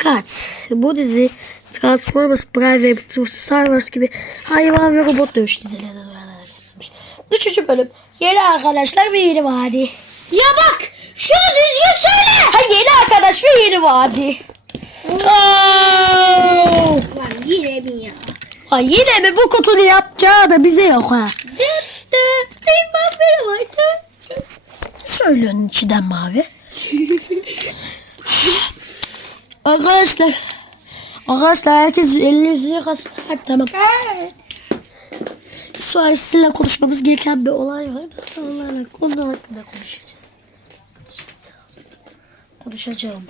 Dikkat! Bu dizi Transformers Prime ve Star Wars gibi hayvan ve robot dövüş dizilerine duyanarak yapılmış. Üçüncü bölüm. Yeni arkadaşlar ve yeni vadi. Ya bak şunu düzgün söyle. Ha yeni arkadaş ve yeni vadi. Oh! Lan yine mi ya? Ay yine mi bu kutunun yapacağı da bize yok ha. Vardı. Söylüyorsun içinden mavi. Arkadaşlar. Arkadaşlar herkes elini yüzünü yıkasın. Hadi tamam. Sonra sizinle konuşmamız gereken bir olay var. Onlarla hakkında konuşacağız. Konuşacağım.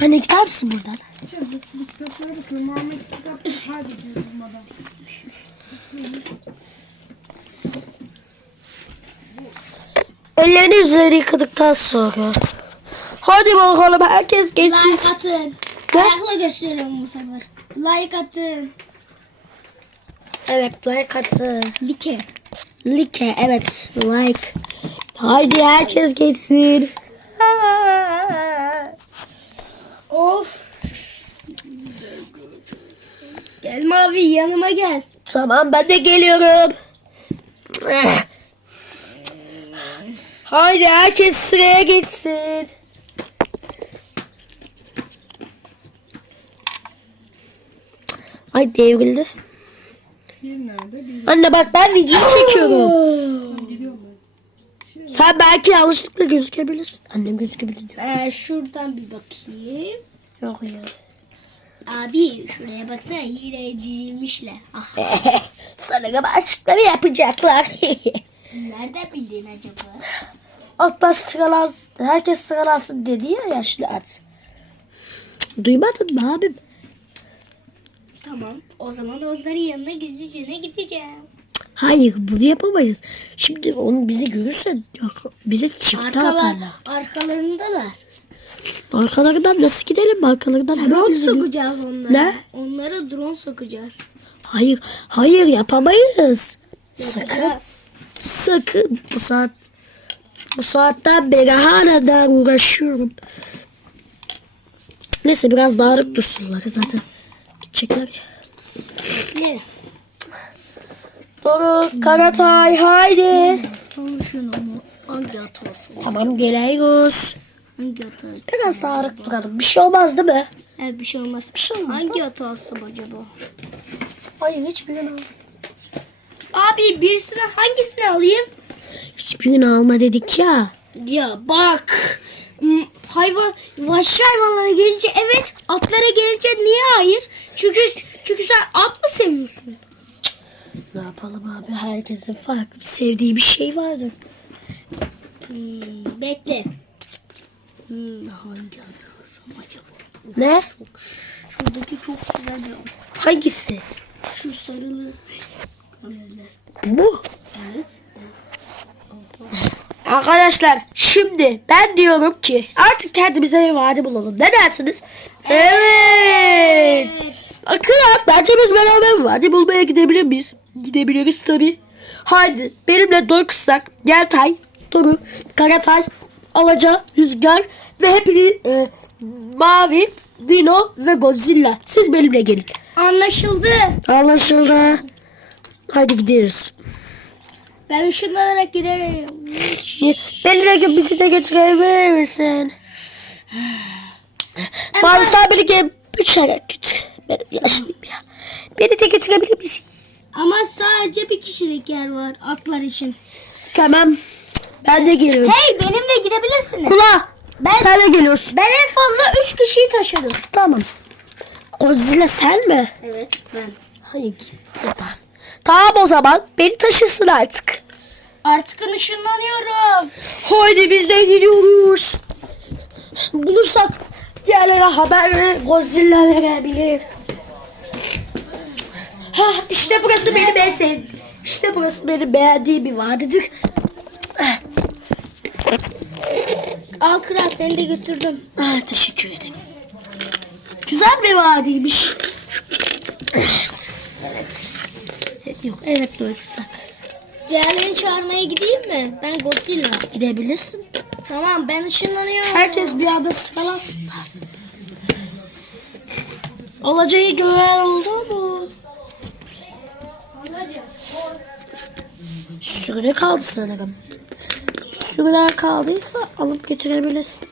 Hani gider misin buradan? Ellerini yüzlerini yıkadıktan sonra. Hadi bakalım herkes geçsin. Like atın. Ne? Ayakla gösteriyorum bu sefer. Like atın. Evet like atsın. Like. Like evet like. Haydi herkes geçsin. Of. Gel mavi yanıma gel. Tamam ben de geliyorum. Haydi herkes sıraya geçsin. Ay devrildi. Anne bak ben video çekiyorum. Sen belki yanlışlıkla gözükebilirsin. Annem gözükebilir diyor. Ee, şuradan bir bakayım. Yok ya. Abi şuraya baksana yine dizilmişler. Ah, Sana galiba açıklama yapacaklar. nereden bildin acaba? Alttan sıralansın. Herkes sıralansın dedi ya yaşlı at. Duymadın mı abim? Tamam. O zaman onların yanına gizlice ne gideceğim? Hayır bunu yapamayız. Şimdi onu bizi görürse bize çifte Arkalar, atarlar. arkalarındalar. Arkalarından nasıl gidelim? Arkalarından Drone sokacağız onlara. Ne? Onlara drone sokacağız. Hayır, hayır yapamayız. Sakın, sakın. Bu saat bu saatten beri hala daha uğraşıyorum. Neyse biraz dağınık dursunlar zaten. Ya. Ne? Doğru, Karatay haydi. Sonra şunu mu? Hangi hatası? Tamam geliyoruz. Hangi hatası? Biraz dağınık duralım. Bir şey olmaz değil mi? Evet bir şey olmaz. Bir şey olmaz. Hangi hatası acaba? Hayır hiçbirini alma. Abi birisini hangisini alayım? Hiçbirini alma dedik ya. Ya bak. Hmm, Hayvan, vahşi hayvanlara gelince evet, atlara gelince niye hayır? Çünkü çünkü sen at mı seviyorsun? Ne yapalım abi? Herkesin farklı bir sevdiği bir şey vardır. Hmm, bekle. Hmm, hangi at alsam acaba? Ne? Şuradaki çok güzel bir at. Hangisi? Şu sarılı. Bu. Evet. Arkadaşlar şimdi ben diyorum ki artık kendimize bir vadi bulalım. Ne dersiniz? Evet. Akın ak bence biz beraber vadi bulmaya gidebilir miyiz? Gidebiliriz tabi. Haydi benimle Dorksak, Geltay, Toru, Karatay, Alaca, Rüzgar ve hepiniz e, Mavi, Dino ve Godzilla. Siz benimle gelin. Anlaşıldı. Anlaşıldı. Haydi gidiyoruz. Ben ışınlanarak giderim. Beni de bizi de götürebilir misin? Sen beni gel götür. Ben yaşlıyım ya. Beni de götürebilir misin? Ama sadece bir kişilik yer var atlar için. Tamam. Ben de geliyorum. Hey benimle gidebilirsiniz. Kula. Ben, Sen de geliyorsun. ben en fazla 3 kişiyi taşıdım. Tamam. Godzilla sen mi? Evet ben. Hayır git buradan. Tamam o zaman beni taşırsın artık. Artık ışınlanıyorum. Haydi biz de gidiyoruz. Bulursak diğerlere haber ver. Godzilla verebilir. Ha işte burası benim en sevdiğim. İşte burası benim beğendiğim bir vadidir. Al kral seni de götürdüm. Ah, teşekkür ederim. Güzel bir vadiymiş. Evet. Evet. Yok evet doğrusu. Diğerlerini çağırmaya gideyim mi? Ben Godzilla. Gidebilirsin. Tamam ben ışınlanıyorum. Herkes bir anda sıralansın. Alacayı gören oldu mu? Şurada kaldı sanırım. Şurada kaldıysa alıp götürebilirsin.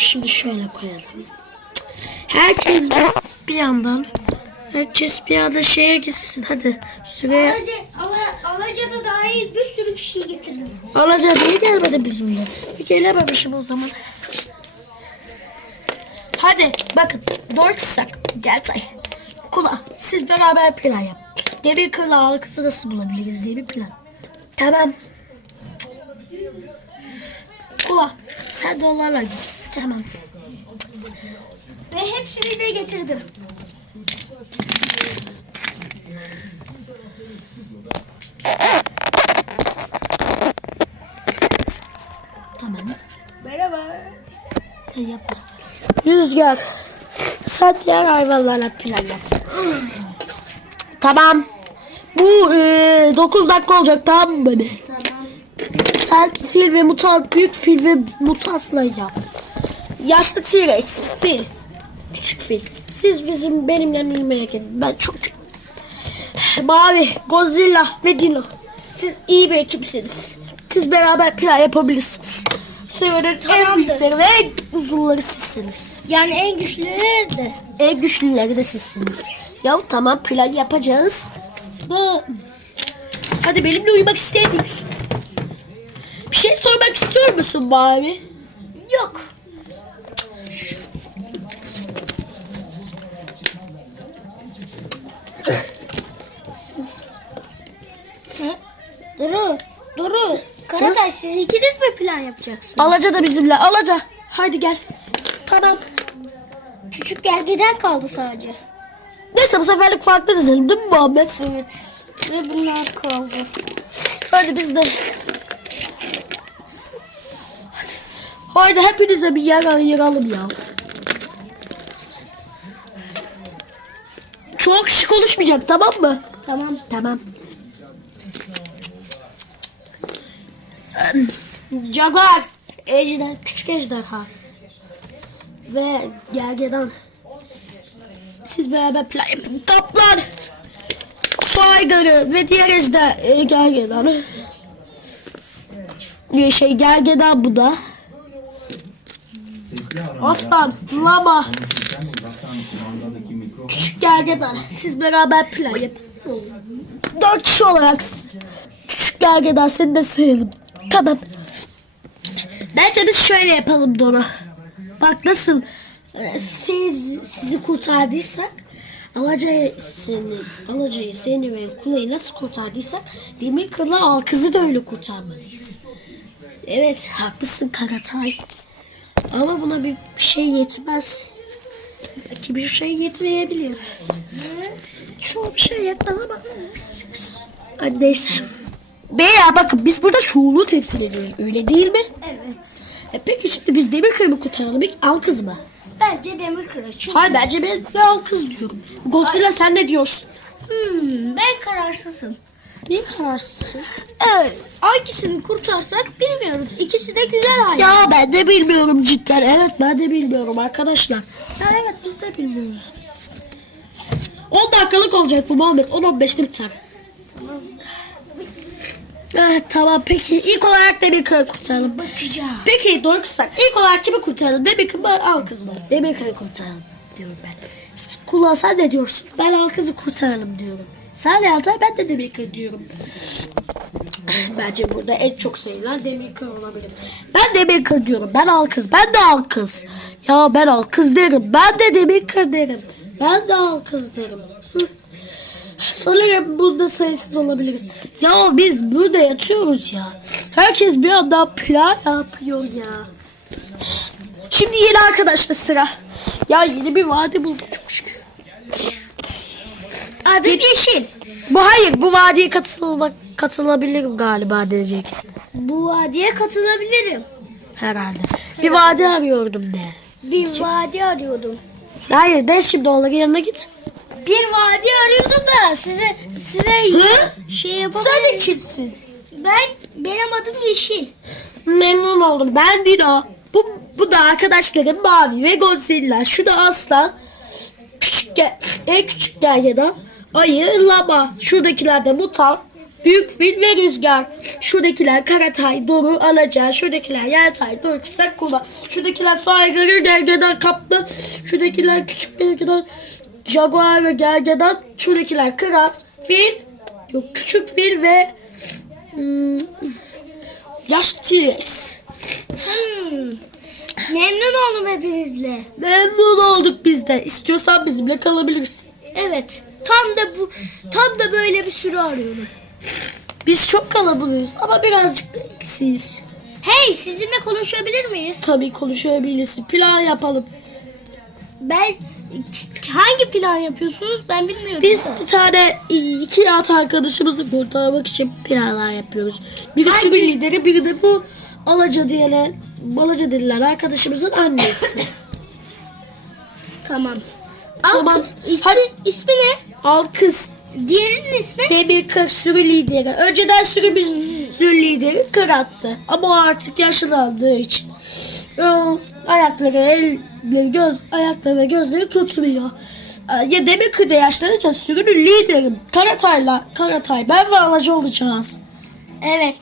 Şimdi şöyle koyalım. Herkes bir yandan herkes bir anda şeye gitsin hadi. Süreye Alaca, ala, Alaca'da dahil bir sürü kişiyi getirdim. Alaca niye gelmedi bizimle? Gelememişim o zaman. Hadi bakın Dorksak gel tay. Kula siz beraber plan yap. Demir kırla halkası nasıl bulabiliriz diye bir plan. Tamam. Kula sen de onlarla git. Tamam. Ve hepsini de getirdim. Tamam. Merhaba. Hadi yapma. Rüzgar. Sen diğer hayvanlarla plan yap. tamam. Bu 9 dakika olacak tamam mı beni? Tamam. Sen fil ve mutant, büyük fil ve mutantla yap. Yaşlı T-Rex, fil, küçük fil. Siz bizim benimle ilmeye gelin. Ben çok çok... Mavi, Godzilla ve Dino. Siz iyi bir ekipsiniz. Siz beraber plan yapabilirsiniz. Severin en büyükleri ve en uzunları sizsiniz. Yani en güçlüleri de. En güçlüleri de sizsiniz. Ya tamam plan yapacağız. Bu. Hadi benimle uyumak ister misin? Bir şey sormak istiyor musun Mavi? Yok. Hı? Duru, Duru. Karatay siz ikiniz mi plan yapacaksınız? Alaca da bizimle. Alaca. Haydi gel. Tamam. Küçük gergeden kaldı sadece. Neyse bu seferlik farklı dizelim değil mi Muhammed? Evet. Ve bunlar kaldı. Hadi biz de. Hadi. Haydi hepinize bir yer ayıralım ya. Çok kişi konuşmayacak tamam mı? Tamam. Tamam. Jaguar, ejder, küçük ejderha ve gergedan. Siz beraber plan. Kaplan, saygırı ve diğer ejder, e, gergedan. Bir şey gergedan bu da. Aslan, lama, küçük gergedan. Siz beraber plan yapın. Dört kişi olarak küçük gergedan seni de sayalım. Tamam. Bence biz şöyle yapalım Dona. Bak nasıl e, siz sizi kurtardıysak Alacayı seni, Alacayı seni ve Kulay'ı nasıl kurtardıysak Demir Kırla Alkız'ı da öyle kurtarmalıyız. Evet haklısın Karatay. Ama buna bir şey yetmez. Belki bir şey yetmeyebilir. Çoğu bir şey yetmez ama. Neyse. Beyler bakın biz burada şuurlu temsil ediyoruz. Öyle değil mi? Evet. E peki şimdi biz demir kırımı kurtaralım. İlk al kız mı? Bence demir kılıç. Çünkü Hayır bence ben de al kız diyorum. Godzilla sen ne diyorsun? hmm, ben kararsızım. Niye kararsızsın? Evet. Hangisini kurtarsak bilmiyoruz. İkisi de güzel hayvan. Ya ben de bilmiyorum cidden. Evet ben de bilmiyorum arkadaşlar. Ya evet biz de bilmiyoruz. 10 dakikalık olacak bu Muhammed. 10-15'te biter. Tamam. Evet tamam peki. İlk olarak demir kırı kurtaralım. Bakacağım. Peki doğru kısak. İlk olarak kimi kurtaralım? Demir kırı mı al kız mı? Demir kırı kurtaralım diyorum ben. Kullan sen ne diyorsun? Ben al kızı kurtaralım diyorum. Sen ne Altay? Ben de demir kırı diyorum. Bence burada en çok sayılan demir kır olabilir. Ben demir kır diyorum. Ben al kız. Ben de al kız. Ya ben al kız derim. Ben de demir kır derim. Ben de al kız derim. Hı. Sanırım burada sayısız olabiliriz. Ya biz burada yatıyoruz ya. Herkes bir anda plan yapıyor ya. Şimdi yeni arkadaşla sıra. Ya yeni bir vadi buldum çok şükür. Adı Yeşil. Bu hayır bu vadiye katılmak katılabilirim galiba diyecek. Bu vadiye katılabilirim. Herhalde. Bir vadi arıyordum de. Bir vadi arıyordum. Hayır de şimdi onların yanına git. Bir vadi arıyordum da size size şey yapalım. Sen de kimsin? Ben benim adım Yeşil. Memnun oldum. Ben Dino. Bu, bu da arkadaşlarım Mavi ve Godzilla. Şu da Aslan. Küçük en küçük gergedan. Ayı, Lama. Şuradakiler de Mutant. Büyük fil ve rüzgar. Şuradakiler Karatay, Doru, Alaca. Şuradakiler Yeltay, Doruk, Sakura. Şuradakiler su aygırı, gergedan, kaplan. Şuradakiler küçük gergedan, Jaguar ve gergedan. Şuradakiler Kırat, fil. Yok küçük fil ve hmm, yaş T-Rex. Hmm. Memnun oldum hepinizle. Memnun olduk biz de. İstiyorsan bizimle kalabilirsin. Evet. Tam da bu tam da böyle bir sürü arıyorum. Biz çok kalabalığız ama birazcık da eksiyiz. Hey sizinle konuşabilir miyiz? Tabii konuşabiliriz. Plan yapalım. Ben hangi plan yapıyorsunuz ben bilmiyorum. Biz bir tane iki yat arkadaşımızı kurtarmak için planlar yapıyoruz. Birisi Hangi? bir lideri, biri de bu Alaca diyenen, Alaca denilen arkadaşımızın annesi. Tamam. Al, Tamam. Ismi, Hadi. ismi ne? Al kız. Diğerinin ismi? Demir kır sürü lideri. Önceden sürümüz sürü lideri kırattı. Ama o artık yaşlandığı için. Ayakları, elleri, göz, ayakları ve gözleri tutmuyor. Ee, Ya demir kırda yaşlanınca sürünün liderim. Karatay'la, Karatay ben ve Alaca olacağız. Evet.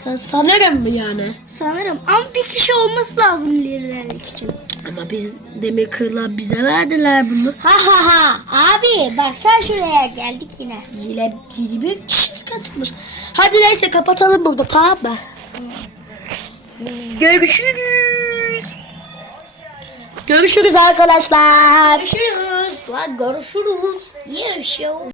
Sen sanırım mı yani? Sanırım. Ama bir kişi olması lazım liderlik için. Ama biz demir kırla bize verdiler bunu. Ha ha ha. Abi bak sen şuraya geldik yine. Yine bir çift katılmış. Hadi neyse kapatalım burada tamam mı? Görüşürüz. Görüşürüz arkadaşlar. Görüşürüz. Görüşürüz. Yaşa.